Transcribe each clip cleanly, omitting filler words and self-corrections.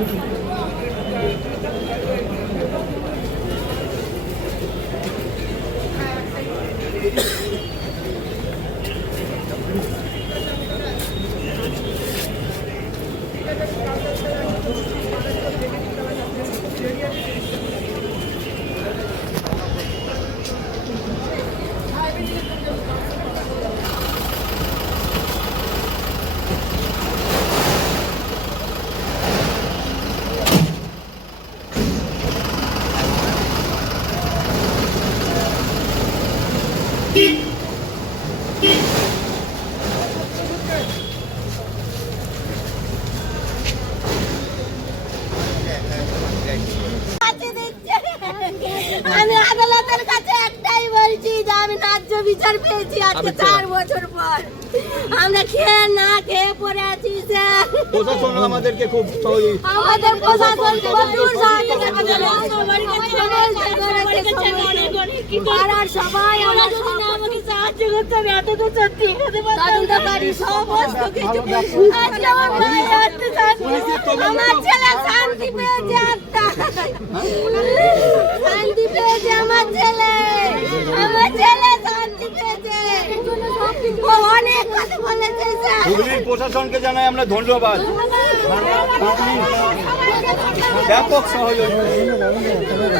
আমি আদালতের কাছে একটাই বলছি যে আমি ন্যায্য বিচার পেয়েছি আজকে 4 বছর পর। আমরা খেয়ে না খেয়ে পড়ে আছি স্যার। প্রশাসন আমাদেরকে খুব আমাদের প্রশাসন প্রচুর সাহায্য করেছে। আর সবাই আমাকে সাহায্য করতে হবে। এত তো সত্যি তদন্তকারী সমস্ত কিছু আজকে আমার ভাই আমার ছেলে শান্তি পেয়েছে। আত্মা শান্তি পেয়েছে আমার ছেলে শান্তি পেয়েছে। ও অনেক কথা বলেছে স্যার। হুগলির প্রশাসনকে জানাই আমরা ধন্যবাদ। ব্যাপক সহযোগিতা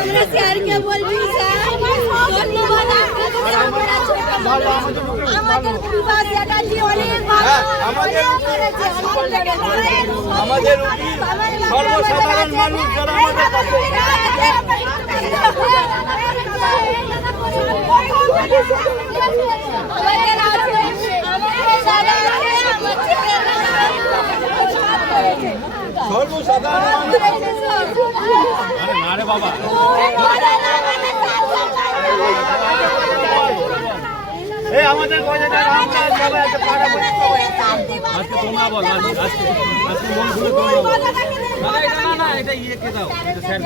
আমরা স্যারকে বলছি স্যার ধন্যবাদ। আমাদের পরিবার চ্যাটার্জি অনেক ভালো আমাদের সর্বসাধারণ মানুষ যারা আমাদের পাশে সর্বসাধারণ আরে বাবা আমাদের আজকে তোমরা বল আজকে মন খুলে তোমরা বল না এটা ইয়ে কে দাও এটা স্যার